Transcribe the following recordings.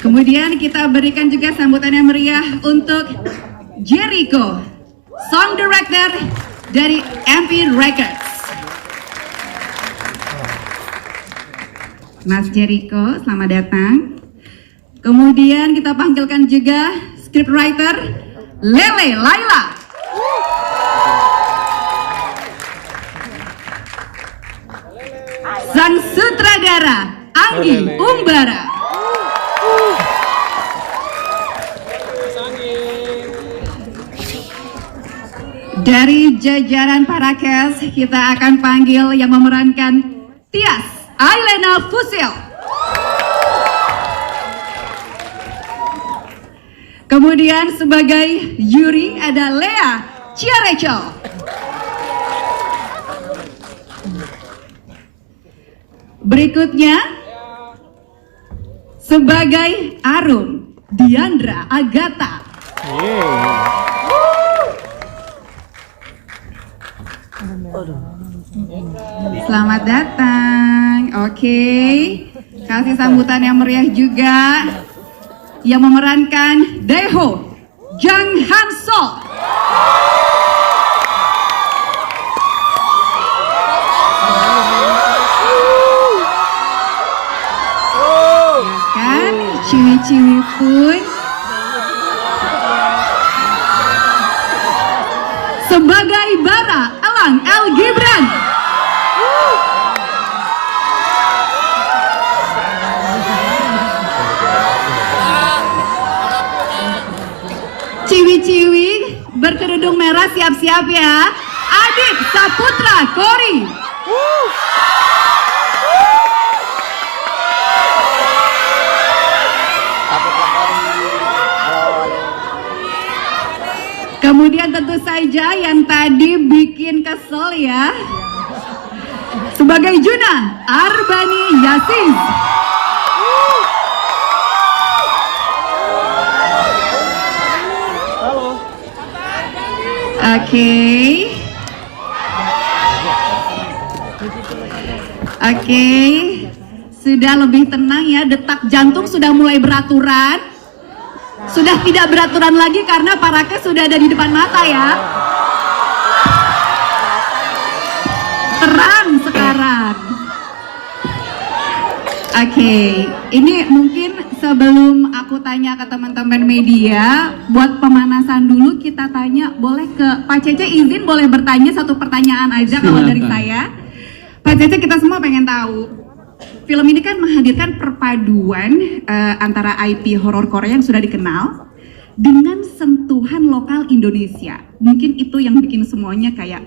Kemudian kita berikan juga sambutan yang meriah untuk Jericho, Song Director dari MP Records. Mas Jericho, selamat datang. Kemudian kita panggilkan juga scriptwriter Lele Laila. Sang sutradara Anggi Umbara. Dari jajaran para cast kita akan panggil yang memerankan Tias Ailena Fusil. Kemudian sebagai Yuri ada Lea Ciarecho. Berikutnya sebagai Arum Diandra Agatha. Selamat datang. Oke, kasih sambutan yang meriah juga yang memerankan Daeho Jang Hanso. Ya kan, ciwi-ciwi pun. Sebagai Bara Elang El Gibran. Ciwi-ciwi berkerudung merah siap-siap ya. Adit Saputra Kori. Kemudian tentu saja yang tadi bikin kesel ya, sebagai Juna Arbani Yasin. Oke, sudah lebih tenang ya, detak jantung sudah mulai beraturan. Sudah tidak beraturan lagi karena parake sudah ada di depan mata ya. Terang sekarang. Oke, ini mungkin sebelum aku tanya ke teman-teman media, buat pemanasan dulu kita tanya, boleh ke Pak Cece, izin boleh bertanya satu pertanyaan aja. Silakan. Kalau dari saya. Pak Cece, kita semua pengen tahu, film ini kan menghadirkan perpaduan antara IP horor Korea yang sudah dikenal dengan sentuhan lokal Indonesia. Mungkin itu yang bikin semuanya kayak,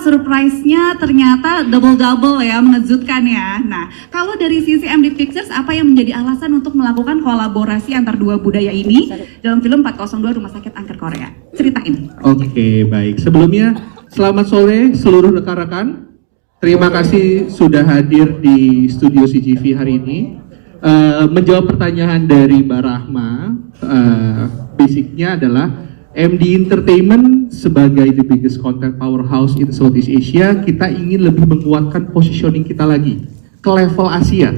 surprise-nya ternyata double-double ya, mengejutkan ya. Nah, kalau dari sisi MD Pictures, apa yang menjadi alasan untuk melakukan kolaborasi antar dua budaya ini dalam film 402 Rumah Sakit Angker Korea? Ceritain. Oke, baik. Sebelumnya, selamat sore seluruh rekan-rekan. Terima kasih sudah hadir di studio CGV hari ini. Menjawab pertanyaan dari Mbak Rahma, basicnya adalah MD Entertainment sebagai the biggest content powerhouse in Southeast Asia, kita ingin lebih menguatkan positioning kita lagi ke level Asia.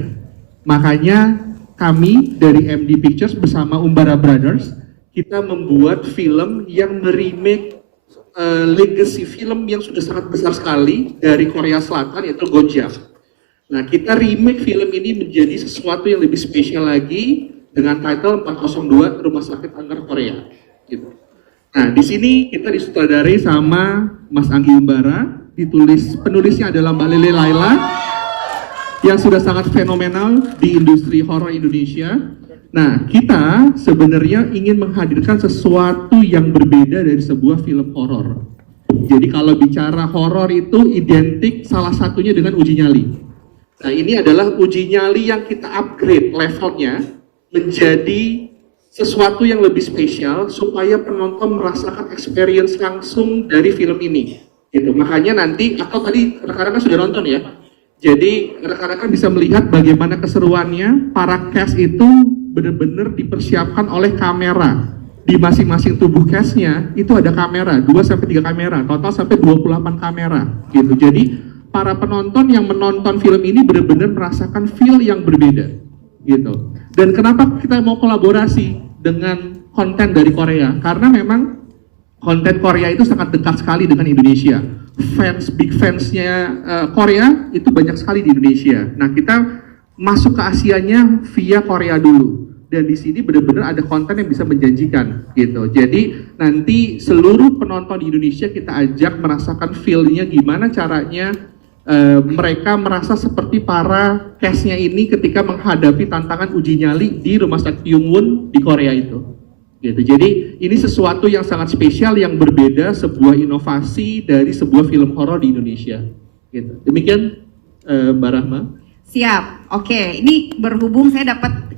Makanya kami dari MD Pictures bersama Umbara Brothers, kita membuat film yang meremake legacy film yang sudah sangat besar sekali dari Korea Selatan, yaitu Gonja. Nah, kita remake film ini menjadi sesuatu yang lebih spesial lagi dengan title 402 Rumah Sakit Angker Korea. Gitu. Nah, di sini kita disutradari sama Mas Anggi Umbara, penulisnya adalah Mbak Lele Laila, yang sudah sangat fenomenal di industri horor Indonesia. Nah, kita sebenarnya ingin menghadirkan sesuatu yang berbeda dari sebuah film horor. Jadi kalau bicara horor itu identik salah satunya dengan Uji Nyali. Nah, ini adalah Uji Nyali yang kita upgrade levelnya menjadi sesuatu yang lebih spesial supaya penonton merasakan experience langsung dari film ini. Gitu. Makanya nanti, atau tadi rekan-rekan sudah nonton ya. Jadi rekan-rekan bisa melihat bagaimana keseruannya. Para cast itu benar-benar dipersiapkan oleh kamera. Di masing-masing tubuh castnya itu ada kamera, 2-3 kamera, total sampai 28 kamera gitu. Jadi para penonton yang menonton film ini benar-benar merasakan feel yang berbeda gitu. Dan kenapa kita mau kolaborasi dengan konten dari Korea? Karena memang konten Korea itu sangat dekat sekali dengan Indonesia. Big fansnya Korea itu banyak sekali di Indonesia. Nah, kita masuk ke Asianya via Korea dulu. Dan di sini benar-benar ada konten yang bisa menjanjikan gitu. Jadi nanti seluruh penonton di Indonesia kita ajak merasakan feel-nya gimana caranya mereka merasa seperti para cast-nya ini ketika menghadapi tantangan uji nyali di Rumah Sakit Yungwon di Korea itu. Gitu. Jadi ini sesuatu yang sangat spesial yang berbeda, sebuah inovasi dari sebuah film horor di Indonesia. Gitu. Demikian Mbak Rahma. Siap. Oke, ini berhubung saya dapat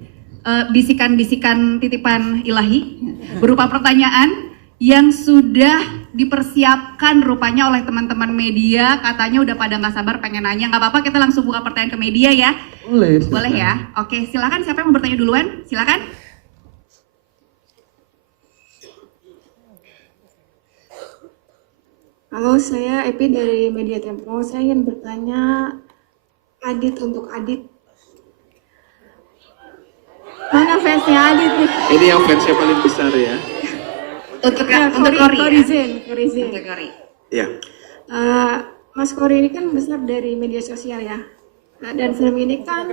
bisikan-bisikan titipan ilahi berupa pertanyaan yang sudah dipersiapkan rupanya oleh teman-teman media, katanya udah pada nggak sabar pengen nanya. Nggak apa-apa, kita langsung buka pertanyaan ke media ya. Boleh. Boleh ya. Oke, silakan, siapa yang mau bertanya duluan? Silakan. Halo, saya Epi dari Media Tempo. Saya ingin bertanya Adit untuk Adit. Mana fansnya Adit nih? Ini yang fansnya paling besar ya. Untuk Ya, Kori ya? Korizin. Untuk Kori. Iya. Mas Kori ini kan besar dari media sosial ya. Nah, dan film ini kan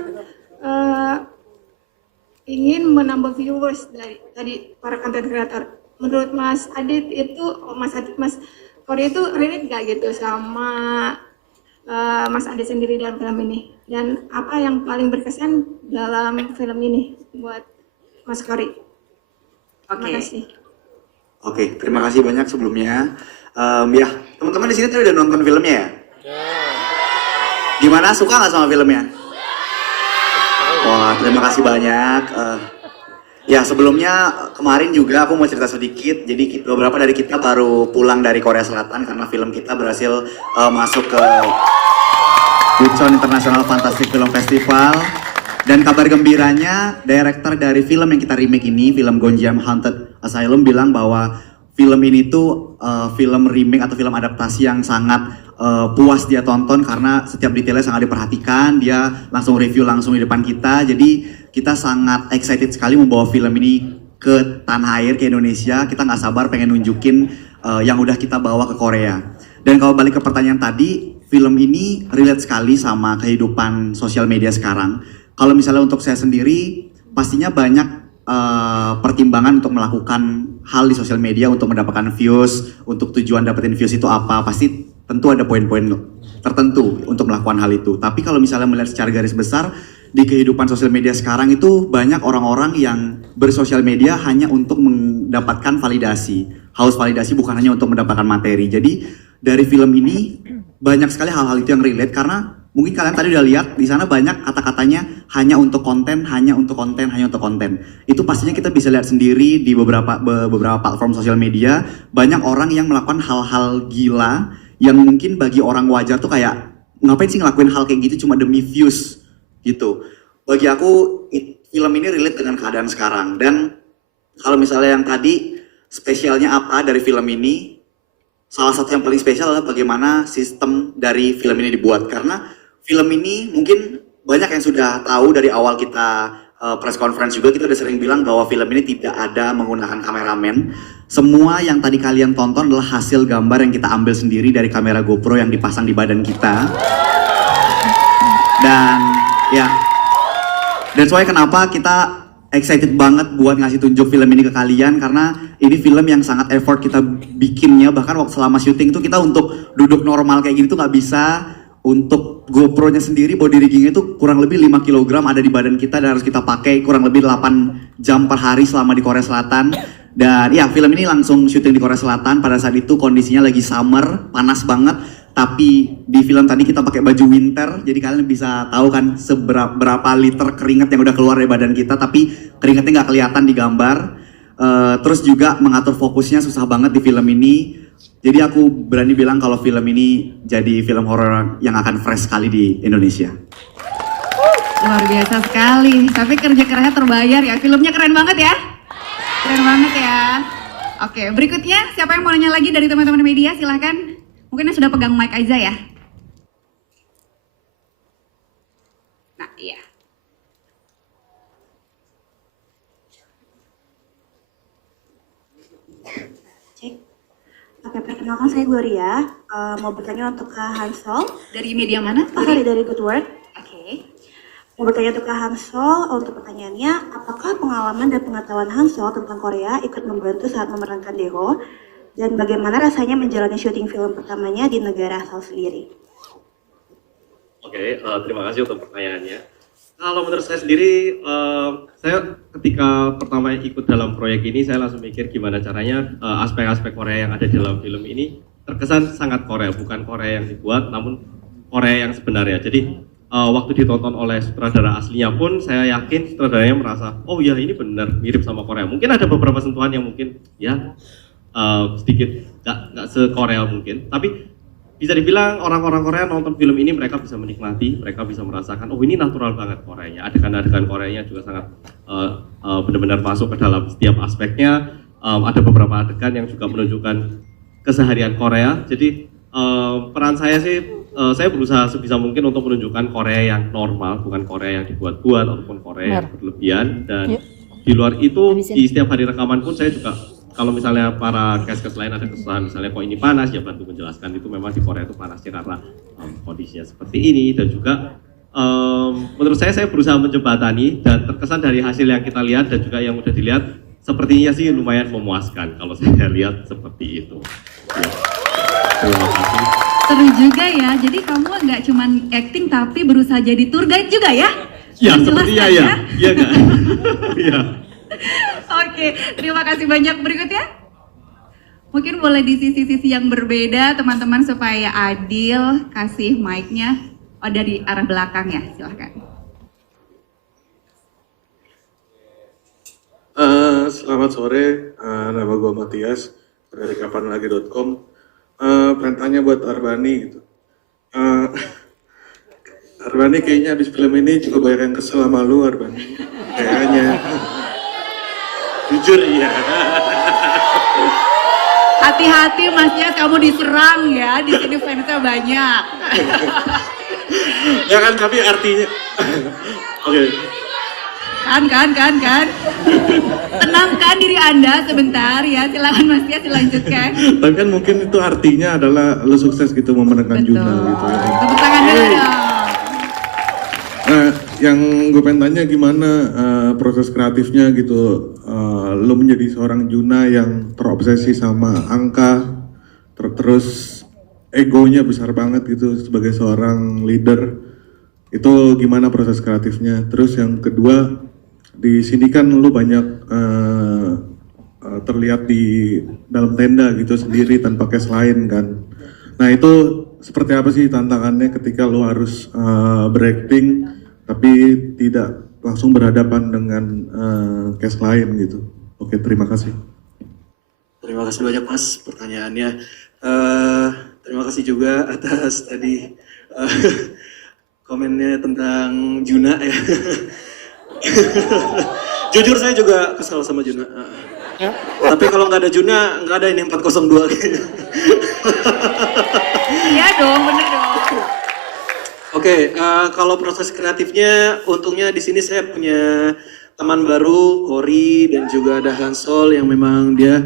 ingin menambah viewers dari para content creator. Menurut Mas Adit itu, Mas Kori itu relate gak gitu sama Mas Adit sendiri dalam film ini? Dan apa yang paling berkesan dalam film ini buat Mas Kori? Terima kasih. Oke, terima kasih banyak sebelumnya. Ya, teman-teman di sini tadi udah nonton filmnya ya? Gimana, suka nggak sama filmnya? Wah, terima kasih banyak. Ya, sebelumnya kemarin juga aku mau cerita sedikit. Jadi beberapa dari kita baru pulang dari Korea Selatan karena film kita berhasil masuk ke Bucheon International Fantastic Film Festival. Dan kabar gembiranya, director dari film yang kita remake ini, film Gonjiam Haunted Asylum, bilang bahwa film ini tuh film remake atau film adaptasi yang sangat puas dia tonton karena setiap detailnya sangat diperhatikan. Dia langsung review langsung di depan kita. Jadi kita sangat excited sekali membawa film ini ke tanah air, ke Indonesia. Kita nggak sabar pengen nunjukin yang udah kita bawa ke Korea. Dan kalau balik ke pertanyaan tadi, film ini relate sekali sama kehidupan sosial media sekarang. Kalau misalnya untuk saya sendiri, pastinya banyak pertimbangan untuk melakukan hal di sosial media untuk mendapatkan views, untuk tujuan dapetin views itu apa, pasti tentu ada poin-poin tertentu untuk melakukan hal itu. Tapi kalau misalnya melihat secara garis besar, di kehidupan sosial media sekarang itu banyak orang-orang yang bersosial media hanya untuk mendapatkan validasi. Haus validasi bukan hanya untuk mendapatkan materi. Jadi dari film ini banyak sekali hal-hal itu yang relate karena mungkin kalian tadi udah lihat di sana banyak kata-katanya hanya untuk konten, hanya untuk konten, hanya untuk konten. Itu pastinya kita bisa lihat sendiri di beberapa platform sosial media, banyak orang yang melakukan hal-hal gila yang mungkin bagi orang wajar tuh kayak ngapain sih ngelakuin hal kayak gitu cuma demi views gitu. Bagi aku film ini relate dengan keadaan sekarang. Dan kalau misalnya yang tadi spesialnya apa dari film ini, salah satu yang paling spesial adalah bagaimana sistem dari film ini dibuat. Karena film ini mungkin banyak yang sudah tahu dari awal kita press conference juga, kita udah sering bilang bahwa film ini tidak ada menggunakan kameramen. Semua yang tadi kalian tonton adalah hasil gambar yang kita ambil sendiri dari kamera GoPro yang dipasang di badan kita. Dan ya, that's why kenapa kita excited banget buat ngasih tunjuk film ini ke kalian, karena ini film yang sangat effort kita bikinnya. Bahkan waktu selama syuting tuh kita untuk duduk normal kayak gini tuh nggak bisa. Untuk GoPro-nya sendiri, body rigging-nya itu kurang lebih 5 kg ada di badan kita dan harus kita pakai kurang lebih 8 jam per hari selama di Korea Selatan. Dan ya, film ini langsung syuting di Korea Selatan. Pada saat itu kondisinya lagi summer, panas banget. Tapi di film tadi kita pakai baju winter, jadi kalian bisa tahu kan seberapa liter keringat yang udah keluar dari badan kita, tapi keringatnya nggak kelihatan di gambar. Terus juga mengatur fokusnya susah banget di film ini. Jadi aku berani bilang kalau film ini jadi film horor yang akan fresh sekali di Indonesia. Luar biasa sekali, tapi kerja kerasnya terbayar ya. Filmnya keren banget ya. Keren banget ya. Oke, berikutnya siapa yang mau nanya lagi dari teman-teman media? Silahkan. Mungkin yang sudah pegang mic aja ya. Nah, iya. Cek. Oke, perkenalkan saya Gloria. Mau bertanya untuk Kak Hansol. Dari media mana? Dari Good Work. Oke. Mau bertanya untuk Kak Hansol. Untuk pertanyaannya, apakah pengalaman dan pengetahuan Hansol tentang Korea ikut membantu saat memerankan Daewoo? Dan bagaimana rasanya menjalani syuting film pertamanya di negara asal sendiri? Oke, terima kasih untuk pertanyaannya. Kalau menurut saya sendiri, saya ketika pertama ikut dalam proyek ini, saya langsung mikir gimana caranya aspek-aspek Korea yang ada di dalam film ini terkesan sangat Korea, bukan Korea yang dibuat, namun Korea yang sebenarnya. Jadi waktu ditonton oleh sutradara aslinya pun, saya yakin sutradaranya merasa, oh ya ini benar mirip sama Korea. Mungkin ada beberapa sentuhan yang mungkin ya sedikit nggak se-Korea mungkin, tapi bisa dibilang orang-orang Korea nonton film ini mereka bisa menikmati, mereka bisa merasakan, oh ini natural banget Koreanya, adegan-adegan Koreanya juga sangat benar-benar masuk ke dalam setiap aspeknya. Ada beberapa adegan yang juga menunjukkan keseharian Korea. Jadi peran saya sih, saya berusaha sebisa mungkin untuk menunjukkan Korea yang normal, bukan Korea yang dibuat-buat ataupun Korea yang berlebihan. Dan di luar itu, di setiap hari rekaman pun saya juga, kalau misalnya para cast lain ada kesalahan, misalnya kok ini panas, ya bantu menjelaskan itu memang di Korea itu panasnya karena kondisinya seperti ini. Dan juga menurut saya berusaha menjembatani, dan terkesan dari hasil yang kita lihat dan juga yang udah dilihat, sepertinya sih lumayan memuaskan kalau saya lihat seperti itu. Ya. Terima kasih. Seru juga ya, jadi kamu nggak cuma acting tapi berusaha jadi tour guide juga ya? Ya, Jelas sepertinya kan, ya. Iya nggak? Iya. Oke, terima kasih banyak. Berikutnya, mungkin boleh di sisi-sisi yang berbeda teman-teman supaya adil kasih mic-nya. Oh, dari arah belakang ya, silahkan. Selamat sore, nama gue Matias dari kapanlagi.com. Pengen tanya buat Arbani gitu. Arbani kayaknya habis film ini juga banyak yang kesel sama lu, Arbani. Kayaknya. Jujur iya. Hati-hati Mas Yas, kamu diserang ya, di sini fansnya banyak. Ya kan, tapi artinya. Oke. Kan. Tenangkan diri Anda sebentar ya, silakan Mas Yas dilanjutkan. Tapi kan mungkin itu artinya adalah lu sukses gitu memenangkan Betul. Juna gitu ya. Tepuk tangan dulu dong. Nah, yang gue pengen tanya gimana proses kreatifnya gitu, lo menjadi seorang Juna yang terobsesi sama angka, terus egonya besar banget gitu sebagai seorang leader, itu gimana proses kreatifnya? Terus yang kedua, di sini kan lo banyak terlihat di dalam tenda gitu sendiri tanpa cast lain kan. Nah itu seperti apa sih tantangannya ketika lo harus berakting tapi tidak langsung berhadapan dengan cast lain gitu. Oke, terima kasih. Terima kasih banyak Mas pertanyaannya. Terima kasih juga atas tadi komennya tentang Juna ya. Jujur saya juga kesal sama Juna. Tapi kalau nggak ada Juna, nggak ada ini 402 kayaknya. Iya dong, bener dong. Oke, kalau proses kreatifnya, untungnya di sini saya punya teman baru, Cory, dan juga ada Hansol yang memang dia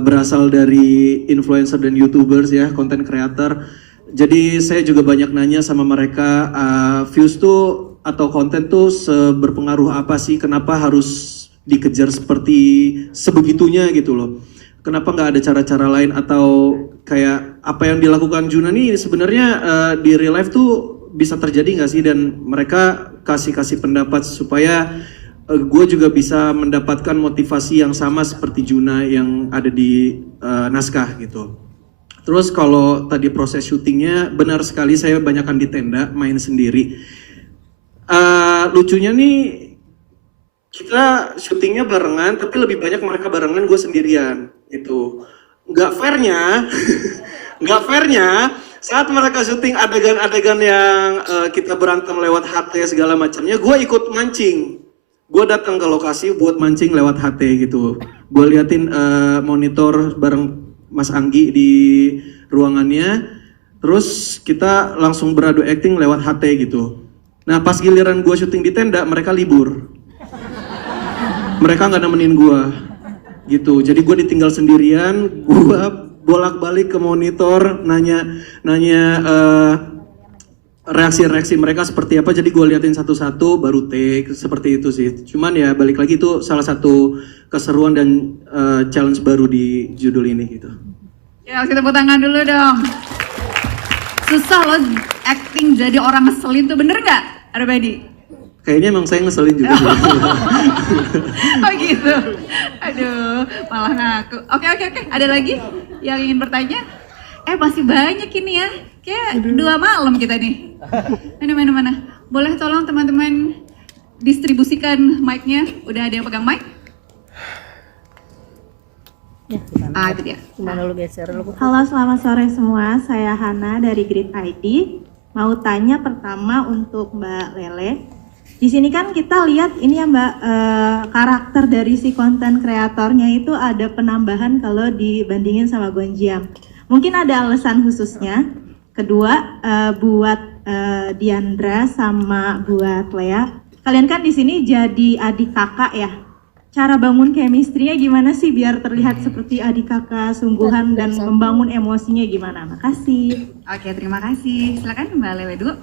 berasal dari influencer dan YouTubers ya, content creator. Jadi saya juga banyak nanya sama mereka, views tuh atau konten tuh berpengaruh apa sih? Kenapa harus dikejar seperti sebegitunya gitu loh? Kenapa nggak ada cara-cara lain atau kayak apa yang dilakukan Juna nih sebenarnya di real life tuh bisa terjadi nggak sih? Dan mereka kasih pendapat supaya gue juga bisa mendapatkan motivasi yang sama seperti Juna yang ada di naskah gitu. Terus kalau tadi proses syutingnya benar sekali, saya banyakkan di tenda main sendiri. Lucunya nih kita syutingnya barengan tapi lebih banyak mereka barengan, gue sendirian itu. Nggak fairnya saat mereka syuting adegan-adegan yang kita berantem lewat HT segala macamnya, gue ikut mancing. Gue datang ke lokasi buat mancing lewat HT gitu. Gue liatin monitor bareng Mas Anggi di ruangannya, terus kita langsung beradu acting lewat HT gitu. Nah pas giliran gue syuting di tenda, mereka libur. Mereka nggak nemenin gue. gitu. Jadi gue ditinggal sendirian, gue bolak-balik ke monitor nanya reaksi-reaksi mereka seperti apa, jadi gue liatin satu-satu baru take, seperti itu sih. Cuman ya balik lagi itu salah satu keseruan dan challenge baru di judul ini gitu. Ya, kita tepuk tangan dulu dong. Susah loh acting jadi orang ngeselin tuh, bener nggak? Ada Badi? Kayaknya emang saya ngeselin juga sih. Oh gitu. Aduh, malah ngaku. Oke. Ada lagi yang ingin bertanya? Masih banyak ini ya. Kayak 2 malam kita nih. Mana? Boleh tolong teman-teman distribusikan mic-nya? Udah ada yang pegang mic? Ya, Itu dia. gimana lu geser lu? Halo, selamat sore semua. Saya Hana dari Grid ID. Mau tanya pertama untuk Mbak Lele. Di sini kan kita lihat ini ya Mbak, karakter dari si konten kreatornya itu ada penambahan kalau dibandingin sama Gonjiam. Mungkin ada alasan khususnya. Kedua, buat Diandra sama buat Lea. Kalian kan di sini jadi adik kakak ya. Cara bangun chemistry-nya gimana sih biar terlihat seperti adik kakak sungguhan dan membangun emosinya gimana? Makasih. Oke, terima kasih. Silakan Mbak Lele dulu.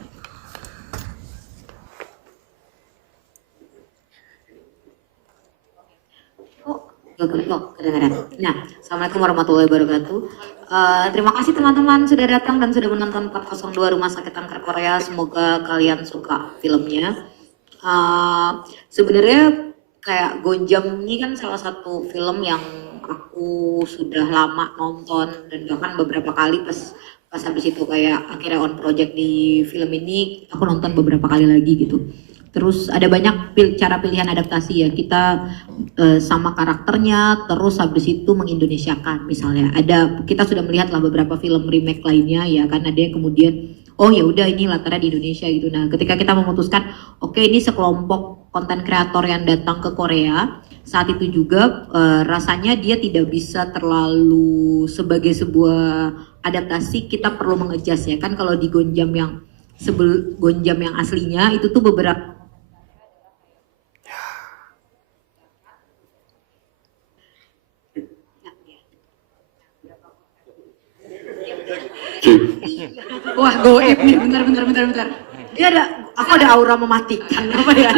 Kedengaran. Nah, Assalamualaikum warahmatullahi wabarakatuh. Terima kasih teman-teman sudah datang dan sudah menonton 402 Rumah Sakit Kanker Korea. Semoga kalian suka filmnya. Sebenarnya kayak Gonjam ini kan salah satu film yang aku sudah lama nonton dan bahkan beberapa kali pas habis itu kayak akhirnya on project di film ini aku nonton beberapa kali lagi gitu. Terus ada banyak cara pilihan adaptasi ya, kita sama karakternya, terus habis itu mengindonesiakan misalnya. Kita sudah melihat lah beberapa film remake lainnya ya kan, ada yang kemudian oh ya udah ini latarnya di Indonesia gitu. Nah, ketika kita memutuskan oke, ini sekelompok konten kreator yang datang ke Korea, saat itu juga rasanya dia tidak bisa terlalu sebagai sebuah adaptasi, kita perlu mengejas ya kan. Kalau di Gonjam yang Gonjam yang aslinya itu tuh beberapa Wah, goib nih. Bentar. aku ada aura mematikan apa ya?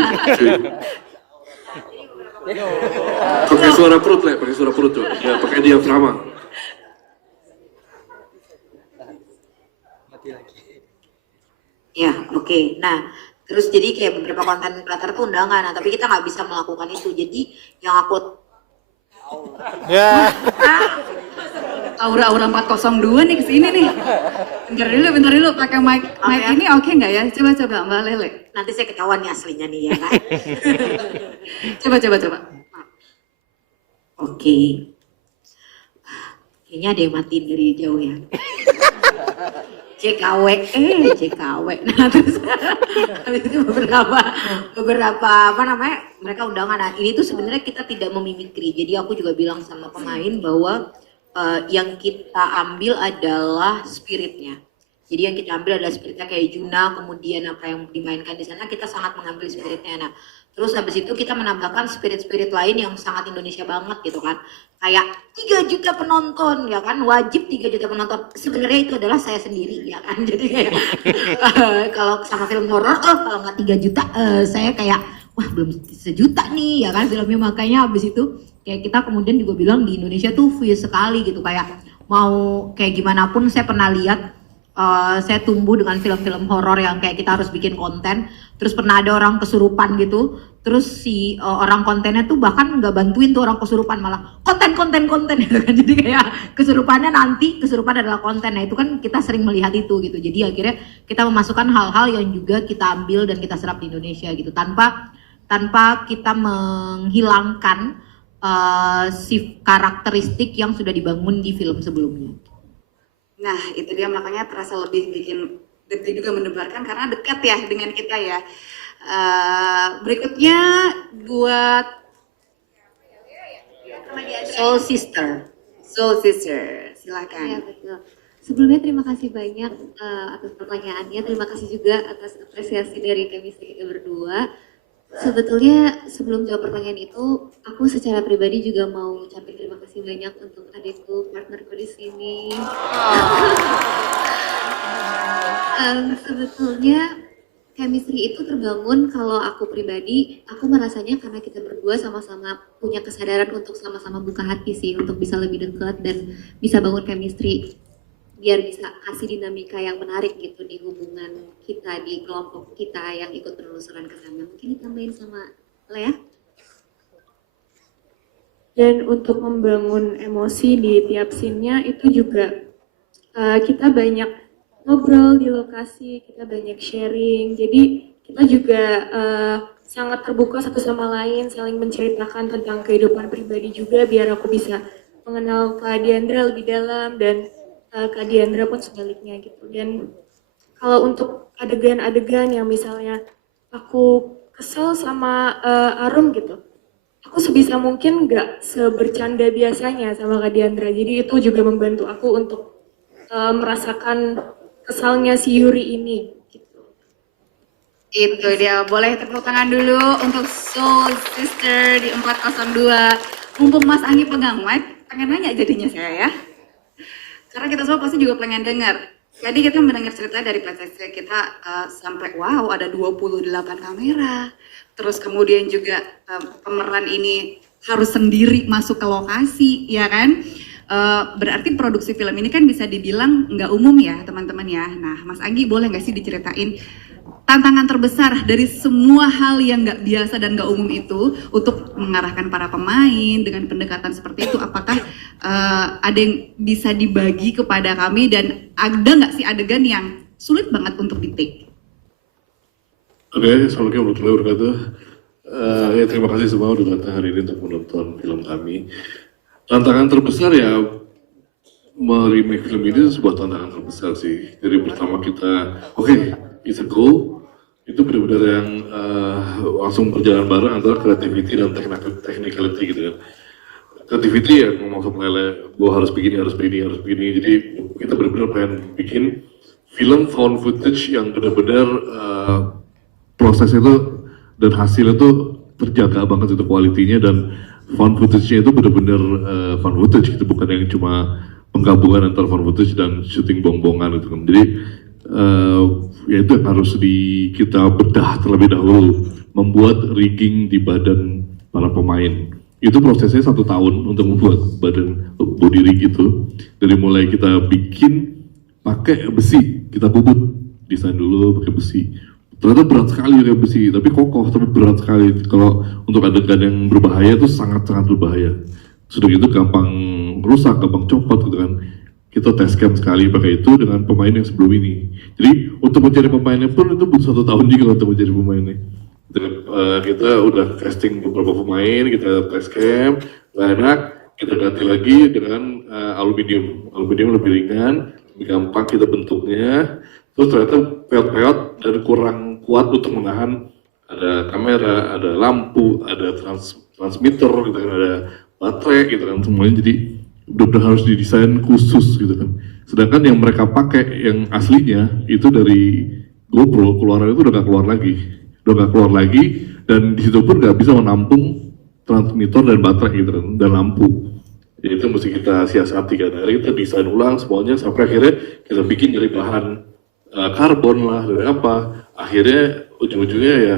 Pakai suara perut tuh. Ya, pakai diafragma. Ya, oke. Nah, terus jadi kayak beberapa konten kreator tuh undangan, nah, tapi kita nggak bisa melakukan itu. Jadi yang aku Aura-aura 402 nih kesini nih. Bentar dulu pakai mic ya. ini oke nggak ya? Coba Mbak Lele. nanti saya ketahuan nih aslinya nih ya kan. Coba. Oke. Kayaknya ada yang matiin dari jauh ya. CKW. Nah terus habis itu beberapa apa namanya mereka undangan. Nah ini tuh sebenarnya kita tidak memimikri. Jadi aku juga bilang sama pemain bahwa yang kita ambil adalah spiritnya. Jadi yang kita ambil adalah spiritnya kayak Juna, kemudian apa yang dimainkan di sana kita sangat mengambil spiritnya. Nah, terus habis itu kita menambahkan spirit-spirit lain yang sangat Indonesia banget gitu kan. Kayak 3 juta penonton ya kan, wajib 3 juta penonton. Sebenarnya itu adalah saya sendiri ya kan. Jadi kayak kalau sama film horor, kalau nggak 3 juta saya kayak wah belum sejuta nih ya kan filmnya. Makanya habis itu kayak kita kemudian juga bilang di Indonesia tuh view sekali gitu, kayak mau kayak gimana pun saya pernah lihat. Saya tumbuh dengan film-film horor yang kayak kita harus bikin konten, terus pernah ada orang kesurupan gitu, terus si orang kontennya tuh bahkan nggak bantuin tuh orang kesurupan, malah konten gitu kan. Jadi kayak kesurupannya nanti, kesurupan adalah konten. Nah itu kan kita sering melihat itu gitu, jadi akhirnya kita memasukkan hal-hal yang juga kita ambil dan kita serap di Indonesia gitu, tanpa kita menghilangkan si karakteristik yang sudah dibangun di film sebelumnya. Nah, itu dia makanya terasa lebih bikin deg-deg juga mendebarkan karena dekat ya dengan kita ya. Berikutnya buat Soul Sister, silakan. Ya, betul. Sebelumnya terima kasih banyak atas pertanyaannya. Terima kasih juga atas apresiasi dari chemistry kita berdua. Sebetulnya sebelum jawab pertanyaan itu, aku secara pribadi juga mau ucapin terima kasih banyak untuk adikku, partnerku di sini. Sebetulnya chemistry itu terbangun kalau aku pribadi, aku merasanya karena kita berdua sama-sama punya kesadaran untuk sama-sama buka hati sih, untuk bisa lebih dekat dan bisa bangun chemistry biar bisa kasih dinamika yang menarik gitu di hubungan kita, di kelompok kita yang ikut penelusuran ke sana. Mungkin ditambahin sama Lea? Dan untuk membangun emosi di tiap scene-nya itu juga kita banyak ngobrol di lokasi, kita banyak sharing. Jadi kita juga sangat terbuka satu sama lain, saling menceritakan tentang kehidupan pribadi juga biar aku bisa mengenal Kak Diandra lebih dalam dan Kak Diandra pun sebaliknya gitu. Dan kalau untuk adegan-adegan yang misalnya aku kesel sama Arum gitu, aku sebisa mungkin nggak sebercanda biasanya sama Kak Diandra. Jadi itu juga membantu aku untuk merasakan kesalnya si Yuri ini. Gitu. Itu dia, boleh tepuk tangan dulu untuk Soul Sister di 402. Mumpung Mas Anggi pegang mic, pengen nanya jadinya saya ya. Karena kita semua pasti juga pengen dengar. Tadi kita mendengar cerita dari PCC kita sampai wow ada 28 kamera. Terus kemudian juga pemeran ini harus sendiri masuk ke lokasi, ya kan? Berarti produksi film ini kan bisa dibilang nggak umum ya teman-teman ya. Nah Mas Anggi boleh nggak sih diceritain tantangan terbesar dari semua hal yang nggak biasa dan nggak umum itu untuk mengarahkan para pemain dengan pendekatan seperti itu, apakah ada yang bisa dibagi kepada kami dan ada nggak sih adegan yang sulit banget untuk di-take? Oke, assalamualaikum warahmatullahi wabarakatuh. Ya terima kasih semua udah datang hari ini untuk menonton film kami. Tantangan terbesar ya meremake film ini sebuah tantangan terbesar sih. Jadi pertama kita, it's a goal. Itu benar-benar yang langsung berjalan bareng antara creativity dan technicality gitu kan. Creativity ya ngomong sama Lele, gue harus begini. Jadi kita benar-benar pengen bikin film found footage yang benar-benar proses itu dan hasilnya tuh terjaga banget itu kualitinya, dan found footage-nya itu benar-benar found footage gitu, bukan yang cuma penggabungan antara found footage dan syuting bong-bongan gitu kan. Jadi ya itu yang harus kita bedah terlebih dahulu, membuat rigging di badan para pemain. Itu prosesnya 1 tahun untuk membuat badan body rig itu. Dari mulai kita bikin pakai besi, kita bubut, desain dulu pakai besi. Ternyata berat sekali pakai besi, tapi kokoh, tapi berat sekali. Kalau untuk adegan yang berbahaya itu sangat-sangat berbahaya. Sudah gitu gampang rusak, gampang copot gitu kan. Kita test cam sekali pakai itu dengan pemain yang sebelum ini. Jadi untuk mencari pemainnya pun itu butuh 1 tahun juga untuk mencari pemainnya. Kita udah casting beberapa pemain, kita test cam, gak enak, kita ganti lagi dengan aluminium. Aluminium lebih ringan, lebih gampang kita bentuknya. Terus ternyata peot-peot dan kurang kuat untuk menahan. Ada kamera, ada lampu, ada transmitter, gitu kan, ada baterai gitu kan, semuanya jadi benar-benar harus didesain khusus gitu kan. Sedangkan yang mereka pakai yang aslinya itu dari GoPro, keluaran itu udah gak keluar lagi, dan di situ pun gak bisa menampung transmitter dan baterai gitu kan, dan lampu. Jadi itu mesti kita siasati kan. Akhirnya kita desain ulang semuanya sampai akhirnya kita bikin dari bahan karbon lah, dari apa. Akhirnya ujung-ujungnya ya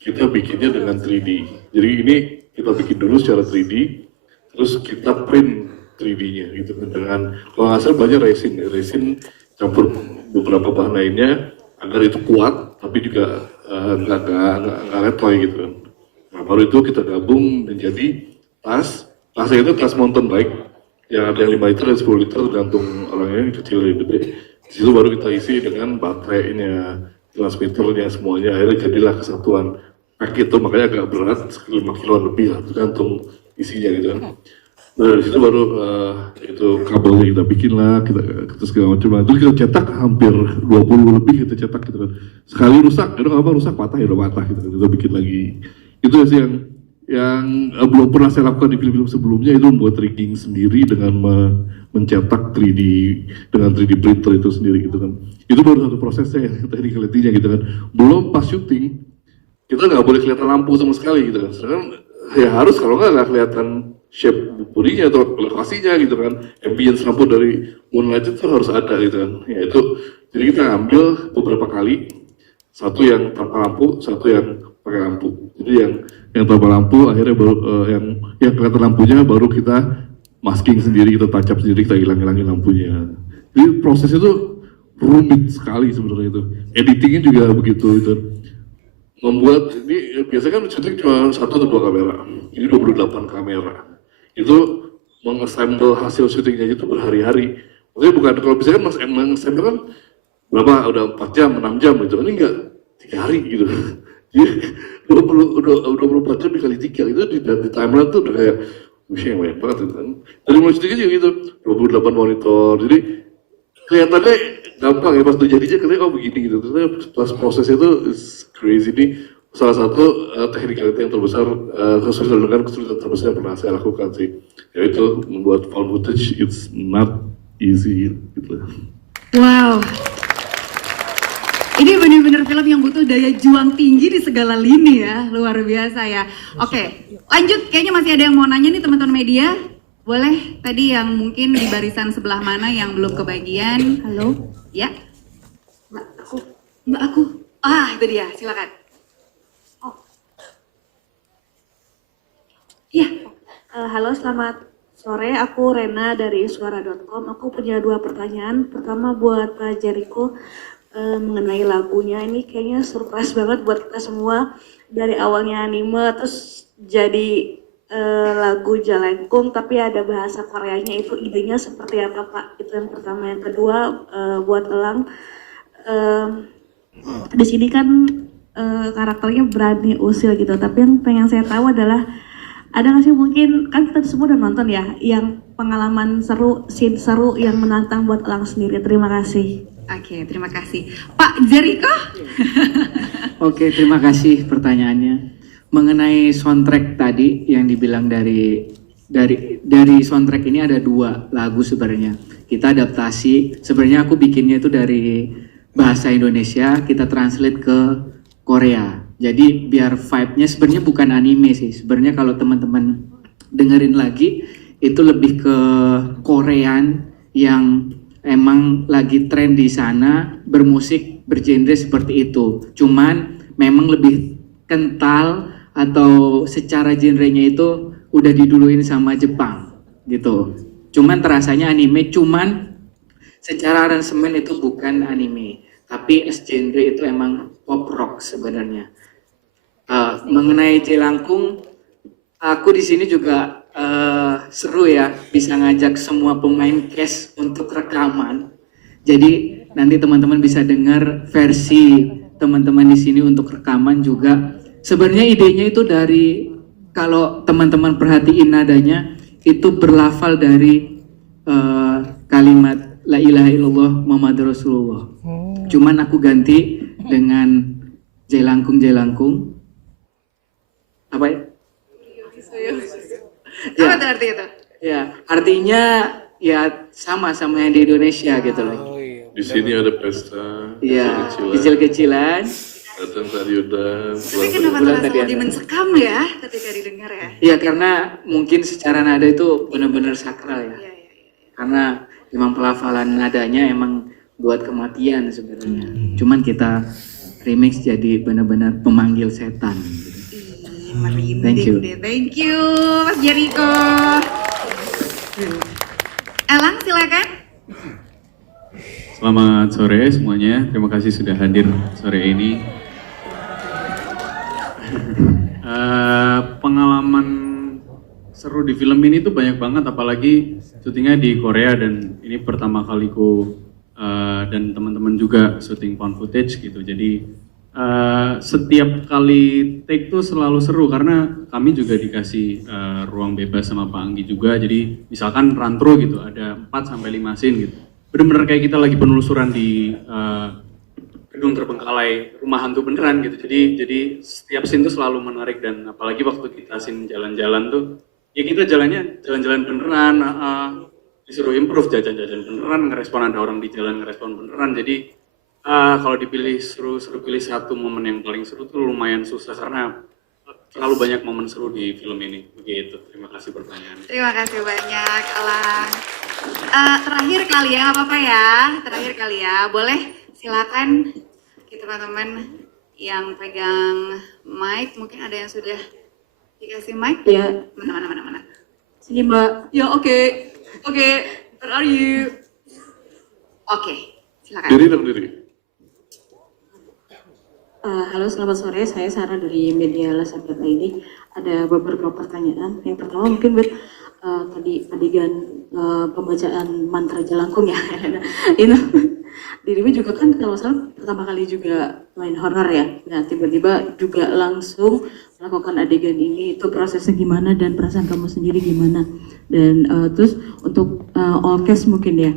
kita bikinnya dengan 3D. Jadi ini kita bikin dulu secara 3D, terus kita print 3D-nya gitu dengan, kalau nggak salah banyak resin campur beberapa bahan lainnya agar itu kuat tapi juga nggak letoy gitu kan. Nah baru itu kita gabung menjadi tasnya itu tas mountain bike yang ada yang 5 liter dan 10 liter tergantung orangnya, yang kecil dan gede. Di situ baru kita isi dengan baterainya, transmitternya, semuanya. Akhirnya jadilah kesatuan pack itu, makanya agak berat, 5 kiloan lebih lah tergantung isinya gitu kan. Nah dari situ baru itu kabelnya kita bikin lah, kita segala macam lah. Terus kita cetak hampir 20 lebih kita cetak gitu kan. Sekali rusak, ya udah apa rusak, patah ya udah patah gitu kan. Kita bikin lagi. Itu sih yang belum pernah saya lakukan di film-film sebelumnya, itu membuat rigging sendiri dengan mencetak 3D dengan 3D printer itu sendiri gitu kan. Itu baru satu prosesnya, technicality-nya gitu kan. Belum pas syuting, kita nggak boleh kelihatan lampu sama sekali gitu kan. Sedangkan ya harus, kalau nggak kelihatan shape bodinya atau lokasinya gitu kan. Ambience lampu dari moonlight itu harus ada gitu kan. Ya itu, jadi kita ambil beberapa kali, satu yang tanpa lampu, satu yang pakai lampu. Jadi yang tanpa lampu akhirnya baru yang kelihatan lampunya baru kita masking sendiri, kita touch up sendiri, kita hilangin lampunya. Jadi proses itu rumit sekali sebenarnya itu. Editingnya juga begitu itu. Membuat ini biasanya kan syuting cuma 1 atau 2 kamera. Ini 28 kamera. Itu mengassemble hasil syutingnya itu berhari-hari. Maksudnya bukan, kalau bisa kan mengassemble kan berapa, udah 4 jam, 6 jam gitu. Ini enggak 3 hari gitu. Jadi 24 jam dikali 3 itu di timeline tuh udah kayak yang banyak banget gitu kan. Dari mulai syutingnya juga gitu, 28 monitor. Jadi kelihatannya gampang ya, pas udah jadinya kelihatannya oh begini gitu. Terus pas prosesnya itu crazy. Ini salah satu teknikalitas yang terbesar, kesulitan terbesar yang pernah saya lakukan sih. Yaitu membuat found footage, it's not easy gitu. Wow. Ini benar-benar film yang butuh daya juang tinggi di segala lini ya, luar biasa ya. Oke, lanjut, kayaknya masih ada yang mau nanya nih teman-teman media. Boleh tadi yang mungkin di barisan sebelah mana yang belum kebagian. Halo. Ya. Mbak aku. Ah, itu dia, silakan. Oh. Iya. Halo, selamat sore. Aku Rena dari suara.com. Aku punya 2 pertanyaan. Pertama buat Pak Jericho. Mengenai lagunya, ini kayaknya surprise banget buat kita semua. Dari awalnya anime terus jadi lagu Jalengkung, tapi ada bahasa Koreanya, itu idenya seperti apa Pak? Itu yang pertama. Yang kedua buat Elang, di sini kan karakternya berani usil gitu, tapi yang pengen saya tahu adalah ada nggak sih mungkin, kan kita semua udah nonton ya, yang pengalaman seru, scene seru yang menantang buat Elang sendiri. Terima kasih. Oke, terima kasih. Pak Jericho? Oke, terima kasih pertanyaannya. Mengenai soundtrack tadi yang dibilang dari soundtrack ini ada 2 lagu sebenarnya. Kita adaptasi, sebenarnya aku bikinnya itu dari bahasa Indonesia, kita translate ke Korea. Jadi biar vibe-nya sebenarnya bukan anime sih. Sebenarnya kalau teman-teman dengerin lagi, itu lebih ke Korean yang emang lagi tren di sana, bermusik bergenre seperti itu. Cuman memang lebih kental atau secara genrenya itu udah diduluin sama Jepang gitu. Cuman terasanya anime, cuman secara aransemen itu bukan anime, tapi genre itu emang pop rock sebenarnya. Mengenai Jelangkung, aku di sini juga seru ya, bisa ngajak semua pemain cast untuk rekaman. Jadi nanti teman-teman bisa dengar versi teman-teman di sini untuk rekaman juga. Sebenarnya idenya itu dari, kalau teman-teman perhatiin nadanya, itu berlafal dari kalimat La ilaha illallah Muhammadur Rasulullah. Cuman aku ganti dengan Jelangkung. Apa ya? Apa itu arti itu? Ya, artinya ya sama yang di Indonesia gitu loh. Di sini ada pesta, Iya, kecil-kecilan. datang tadi udah. Tapi kenapa terasa lebih mencekam ya ketika didengar ya? Iya, karena mungkin secara nada itu benar-benar sakral ya. Karena memang pelafalan nadanya emang buat kematian sebenarnya. Cuman kita remix jadi benar-benar pemanggil setan. Thank you. Thank you, Mas Jericho. Elang, silakan. Selamat sore semuanya. Terima kasih sudah hadir sore ini. Pengalaman seru di film ini tuh banyak banget, apalagi syutingnya di Korea dan ini pertama kaliku dan teman-teman juga syuting found footage gitu. Jadi setiap kali take tuh selalu seru karena kami juga dikasih ruang bebas sama Pak Anggi juga. Jadi misalkan run through gitu, ada 4-5 scene gitu. Bener-bener kayak kita lagi penelusuran di gedung terbengkalai rumah hantu beneran gitu. Jadi setiap scene tuh selalu menarik, dan apalagi waktu kita scene jalan-jalan tuh, ya kita jalan-jalan beneran, disuruh improve, jajan-jajan beneran, ngerespon ada orang di jalan ngerespon beneran. Jadi Kalau suruh pilih satu momen yang paling seru tuh lumayan susah karena terlalu banyak momen seru di film ini. Begitu. Terima kasih pertanyaannya. Terima kasih banyak, Alang. Terakhir kali ya, nggak apa-apa ya. Terakhir kali ya, boleh silakan teman-teman yang pegang mic. Mungkin ada yang sudah dikasih mic? Ya. Mana. Sini Mbak. Ya oke. Where are you? Oke, silakan. Diri dong diri. Halo, selamat sore. Saya Sarah dari Media Lasabet ID. Ada beberapa pertanyaan. Yang pertama mungkin buat tadi adegan pembacaan mantra Jalangkung ya. Itu dirimu juga kan kalau salah pertama kali juga main horor ya. Nah tiba-tiba juga langsung melakukan adegan ini. Itu prosesnya gimana dan perasaan kamu sendiri gimana? Dan terus untuk all cast mungkin ya.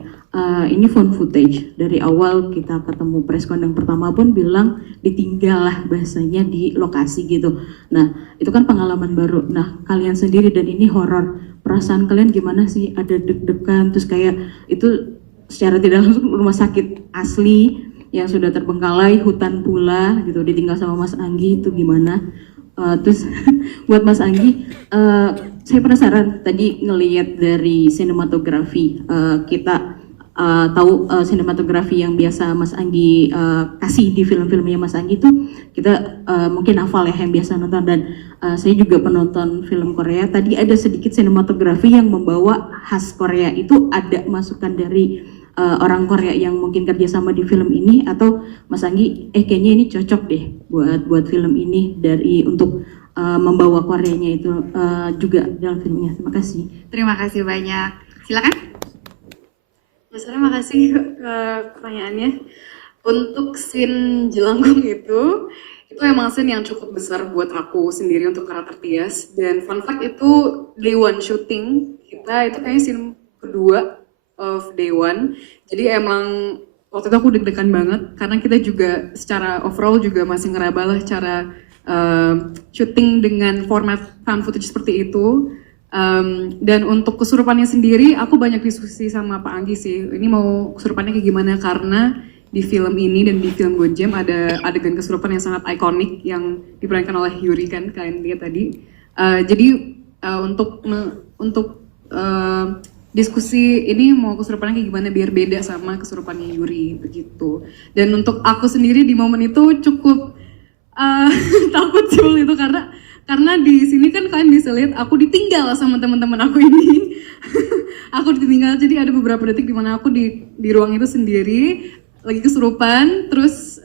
Ini phone footage dari awal kita ketemu press con yang pertama pun bilang ditinggal lah bahasanya di lokasi gitu. Nah itu kan pengalaman baru. Nah kalian sendiri dan ini horor, perasaan kalian gimana sih? Ada deg-degan terus kayak itu secara tidak langsung rumah sakit asli yang sudah terbengkalai, hutan pula gitu, ditinggal sama Mas Anggi itu gimana? Terus buat Mas Anggi, saya penasaran tadi ngelihat dari sinematografi kita. Tahu sinematografi yang biasa Mas Anggi kasih di film-filmnya Mas Anggi itu kita mungkin hafal ya yang biasa nonton dan saya juga penonton film Korea. Tadi ada sedikit sinematografi yang membawa khas Korea itu ada masukan dari orang Korea yang mungkin kerjasama di film ini atau Mas Anggi kayaknya ini cocok deh buat film ini dari untuk membawa Koreanya itu juga dalam filmnya. Terima kasih. Terima kasih banyak. Silakan. Mas Sarah, makasih pertanyaannya. Untuk scene Jelangkung itu emang scene yang cukup besar buat aku sendiri untuk karakter Tias. Dan fun fact itu day one shooting kita itu kayaknya scene kedua of day one. Jadi emang waktu itu aku deg-degan banget karena kita juga secara overall juga masih ngeraba lah cara shooting dengan format found footage seperti itu. Dan untuk kesurupannya sendiri, aku banyak diskusi sama Pak Anggi sih. Ini mau kesurupannya kayak gimana karena di film ini dan di film Gonjem ada adegan kesurupan yang sangat ikonik yang diperankan oleh Yuri kan kalian lihat tadi. Jadi untuk diskusi ini mau kesurupannya kayak gimana biar beda sama kesurupannya Yuri begitu. Dan untuk aku sendiri di momen itu cukup takut sih waktu itu karena di sini kan kalian bisa lihat aku ditinggal sama teman-teman aku ini. Aku ditinggal, jadi ada beberapa detik di mana aku di ruang itu sendiri lagi kesurupan, terus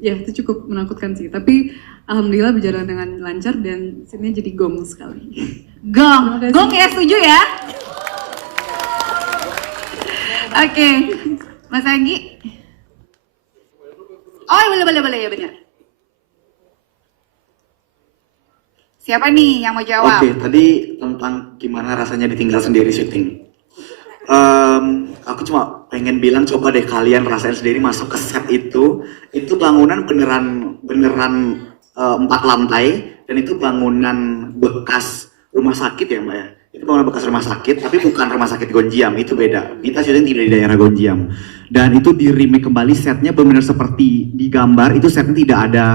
ya itu cukup menakutkan sih. Tapi alhamdulillah berjalan dengan lancar dan scene-nya jadi gong sekali. Gong ya, setuju ya? Oke, Mas Anggi. Oh boleh ya benar. Siapa nih yang mau jawab? Oke, tadi tentang gimana rasanya ditinggal sendiri syuting. Aku cuma pengen bilang coba deh kalian rasain sendiri masuk ke set itu bangunan beneran 4 lantai dan itu bangunan bekas rumah sakit ya Mbak ya. Itu bangunan bekas rumah sakit, tapi bukan rumah sakit Gonjiam, itu beda. Kita syuting tidak di daerah Gonjiam. Dan itu di remake kembali, setnya benar-benar seperti di gambar, itu setnya tidak ada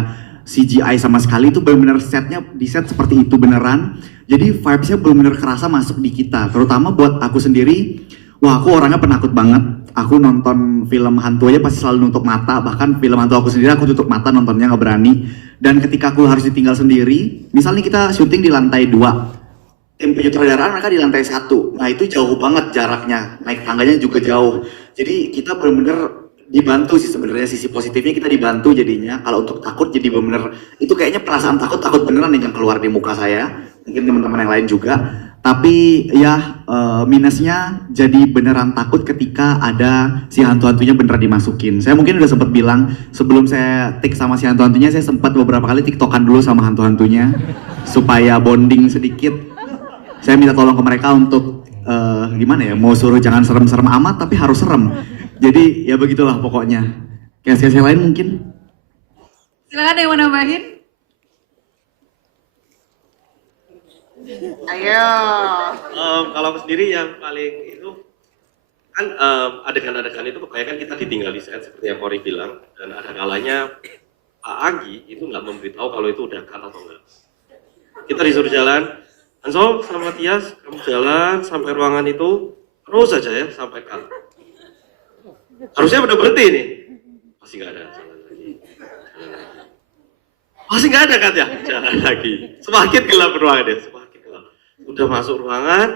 CGI sama sekali, itu benar-benar setnya di set seperti itu beneran. Jadi vibes-nya benar-benar kerasa masuk di kita, terutama buat aku sendiri. Wah, aku orangnya penakut banget. Aku nonton film hantu aja pasti selalu nutup mata, bahkan film hantu aku sendiri aku tutup mata nontonnya, nggak berani. Dan ketika aku harus ditinggal sendiri, misalnya kita syuting di lantai 2, tim penyutradaraan mereka di lantai 1, nah itu jauh banget jaraknya, naik tangganya juga jauh. Jadi kita benar-benar dibantu sih sebenarnya, sisi positifnya kita dibantu jadinya. Kalau untuk takut jadi bener itu kayaknya perasaan takut beneran nih yang keluar di muka saya, mungkin teman-teman yang lain juga. Tapi ya minusnya jadi beneran takut ketika ada si hantu-hantunya beneran dimasukin. Saya mungkin udah sempat bilang sebelum saya tik sama si hantu-hantunya, saya sempat beberapa kali tiktokan dulu sama hantu-hantunya supaya bonding sedikit. Saya minta tolong ke mereka untuk gimana ya, mau suruh jangan serem-serem amat tapi harus serem. Jadi ya begitulah pokoknya. Case-case yang lain mungkin. Silakan ada yang mau nambahin? Ayo. Kalau aku sendiri yang paling itu kan adegan-adegan itu kebanyakan kita ditinggal di set seperti yang Kori bilang, dan ada kalanya Pak Agi itu nggak memberitahu kalau itu udah cut atau enggak. Kita disuruh jalan, Hansol sama Tias, kamu jalan sampai ruangan itu terus saja ya sampai cut. Harusnya udah berhenti nih, masih nggak ada, jalan lagi. Masih nggak ada cut ya, jalan lagi. Semakin gelap ruangan deh, semakin gelap. Udah masuk ruangan,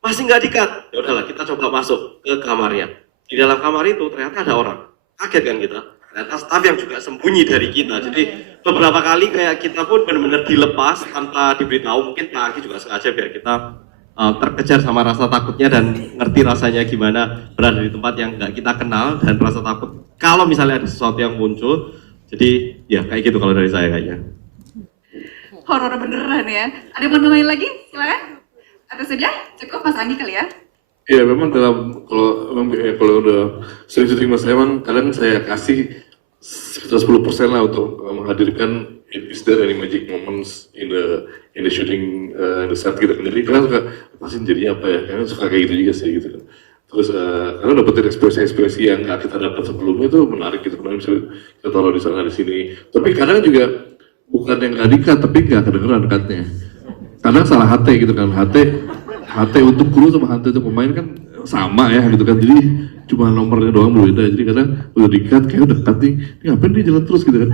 masih nggak di-cut. Ya udahlah, kita coba masuk ke kamarnya. Di dalam kamar itu ternyata ada orang. Kaget kan kita. Ternyata staf yang juga sembunyi dari kita. Jadi beberapa kali kayak kita pun benar-benar dilepas tanpa diberitahu. Mungkin Pak Agi juga sengaja biar kita terkejar sama rasa takutnya dan ngerti rasanya gimana berada di tempat yang nggak kita kenal dan rasa takut kalau misalnya ada sesuatu yang muncul. Jadi ya kayak gitu kalau dari saya kayaknya. Horor beneran ya. Ada yang mau nambahin lagi? Silakan. Atau sudah? Cukup Mas Anggi kali ya? Iya memang kalau udah sering syuting mas saya memang kadang saya kasih sekitar 10% lah untuk menghadirkan is there any magic moments in the shooting in the set gitu. Jadi kadang suka pasti jadinya apa ya? Kadang suka kayak gitu juga sih gitu kan. Terus karena dapetin ekspresi-ekspresi yang nggak kita dapat sebelumnya itu menarik gitu. Karena bisa kita taruh di sana di sini. Tapi kadang juga bukan yang nggak di-cut tapi nggak kedengeran cutnya. Kadang salah HT gitu kan, HT untuk kru sama HT untuk pemain kan sama ya gitu kan, jadi cuma nomornya doang berbeda. Jadi kadang udah di-cut kayak udah cut nih, ini ngapain dia jalan terus gitu kan,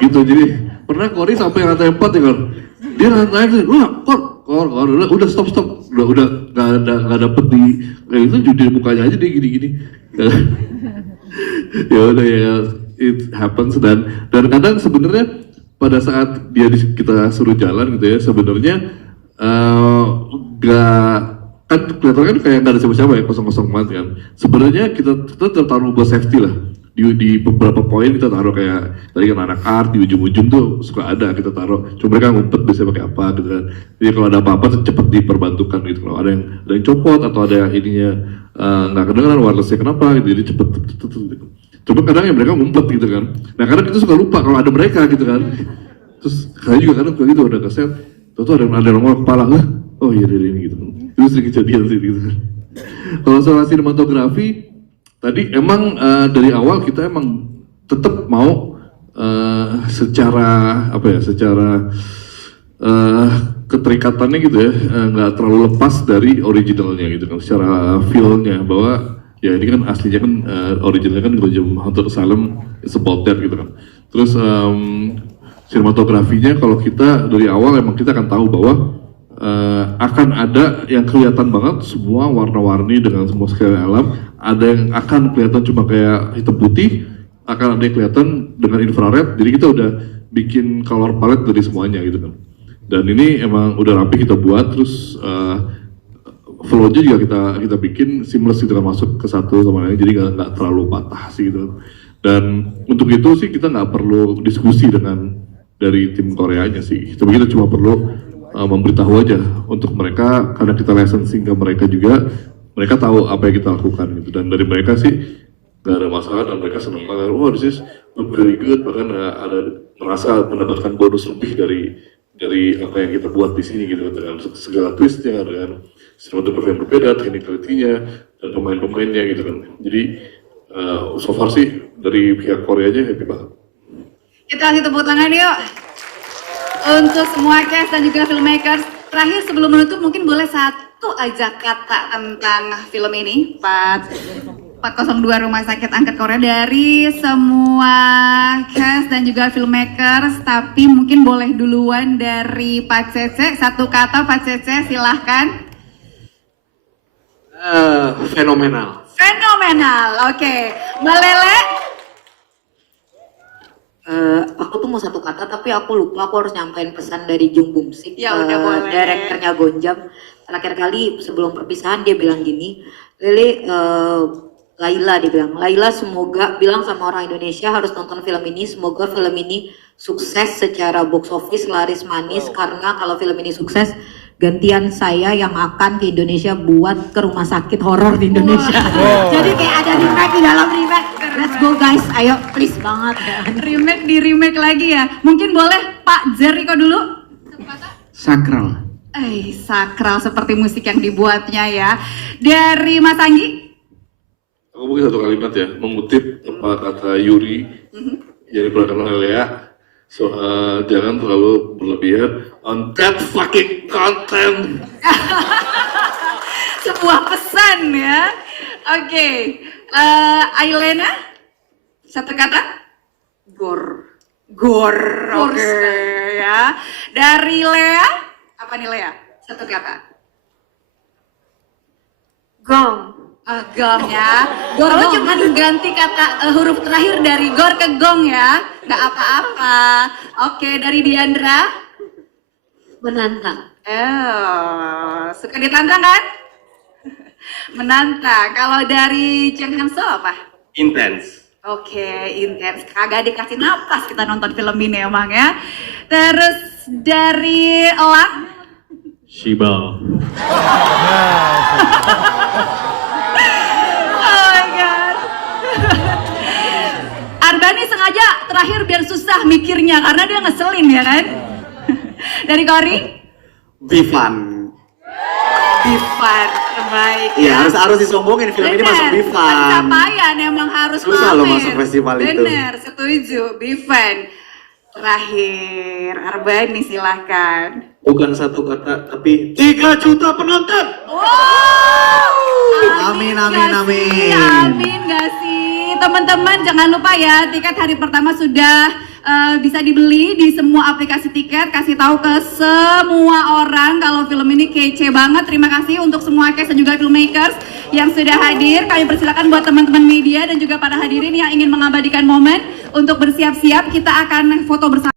gitu. Jadi pernah Kori sampai HT 4 ya kan, dia nantang gitu, kor udah stop udah nggak dapet di kayak itu jadi mukanya aja dia gini ya udah ya it happens. Dan kadang sebenarnya pada saat kita suruh jalan gitu ya, sebenarnya kan kelihatan kan kayak nggak ada siapa-siapa ya, kosong-kosong banget kan. Sebenarnya kita taruh buat safety lah di beberapa poin kita taruh kayak tadi kan anak art di ujung-ujung tuh suka ada kita taruh. Cuma mereka ngumpet biasanya pakai apa gitu kan. Jadi kalau ada apa-apa cepat diperbantukan gitu. Kalau ada yang copot atau ada yang ininya nggak kedengeran wirelessnya kenapa gitu, jadi cepet gitu. Coba kadang yang mereka ngumpet gitu kan. Nah kadang kita suka lupa kalau ada mereka gitu kan. Terus saya juga kadang kayak gitu udah keset, tuh ada yang ngomong kepala, oh iya ini gitu. Itu sering kejadian sih gitu kan. Kalau soal sinematografi, tadi emang dari awal kita emang tetap mau secara keterikatannya gitu ya, nggak terlalu lepas dari originalnya gitu kan, secara feel-nya bahwa ya ini kan aslinya kan originalnya kan Gotham Haunted Asylum is about that gitu kan. Terus sinematografinya kalau kita dari awal emang kita akan tahu bahwa akan ada yang kelihatan banget semua warna-warni dengan semua sekali alam, ada yang akan kelihatan cuma kayak hitam putih, akan ada yang kelihatan dengan infrared. Jadi kita udah bikin color palette dari semuanya gitu kan. Dan ini emang udah rapi kita buat, terus flow-nya juga kita bikin seamless gitu kan, masuk ke satu sama lain, jadi nggak terlalu patah sih gitu. Dan untuk itu sih kita nggak perlu diskusi dari tim Koreanya sih, tapi kita cuma perlu memberitahu aja untuk mereka, karena kita licensing ke mereka juga, mereka tahu apa yang kita lakukan gitu. Dan dari mereka sih nggak ada masalah dan mereka senang banget. Oh this is very good, bahkan ada merasa mendapatkan bonus lebih dari apa yang kita buat di sini gitu, dengan segala twistnya, dengan sinematografi yang berbeda, technicality-nya, dan pemain-pemainnya gitu kan. Jadi so far sih dari pihak Koreanya happy banget. Kita kasih tepuk tangan yuk untuk semua cast dan juga filmmakers. Terakhir sebelum menutup mungkin boleh satu aja kata tentang film ini, 402 Rumah Sakit Angkat Korea, dari semua cast dan juga filmmakers. Tapi mungkin boleh duluan dari Pak Cece, satu kata Pak Cece silahkan. Fenomenal. Fenomenal, oke. Mbak Lele? Aku tuh mau satu kata tapi aku lupa, aku harus nyampein pesan dari Jung Bum Sik, Ya udah boleh. direkturnya Gonjam. Terakhir kali sebelum perpisahan dia bilang gini, Lele, Laila dia bilang, Laila semoga bilang sama orang Indonesia harus nonton film ini, semoga film ini sukses secara box office, laris manis, karena kalau film ini sukses gantian saya yang akan ke Indonesia buat ke rumah sakit horor di Indonesia. Jadi kayak ada remake di dalam remake. Let's go guys, ayo please banget. Remake di remake lagi ya. Mungkin boleh Pak Jericho dulu. Sakral. Sakral seperti musik yang dibuatnya ya. Dari Mas Anggi? mungkin satu kalimat ya, mengutip apa kata Yuri yang dikeluarkan oleh Lea soal jangan terlalu berlebihan on that fucking content. Sebuah pesan ya. Oke, Ailena, satu kata? Gor. Oke ya. Dari Lea, apa nih Lea? Satu kata. Gong. Gong ya. Kalau cuma ganti kata huruf terakhir dari gor ke gong ya, nggak apa-apa. Oke, dari Diandra. Menantang. Suka ditantang kan? Menantang. Kalau dari Cheng Hanso apa? Intens. Oke, intens. Kagak dikasih napas kita nonton film ini emang ya. Terus dari Elang. Shiba. Oh my god. Arbani sengaja terakhir biar susah mikirnya karena dia ngeselin ya kan. Dari Kori. Bifan. Bifan terbaik. Iya, harus disombongin film ini masuk Bifan. Pencapaian emang harus Susah loh pamer. masuk festival itu. Bener, setuju. Bifan. Terakhir, Arbani silahkan. Bukan satu kata, tapi 3 juta penonton. Wow. Amin. Amin gak sih? Teman-teman jangan lupa ya, tiket hari pertama sudah bisa dibeli di semua aplikasi tiket. Kasih tahu ke semua orang kalau film ini kece banget. Terima kasih untuk semua cast dan juga filmmakers yang sudah hadir. Kami persilakan buat teman-teman media dan juga para hadirin yang ingin mengabadikan momen untuk bersiap-siap. Kita akan foto bersama.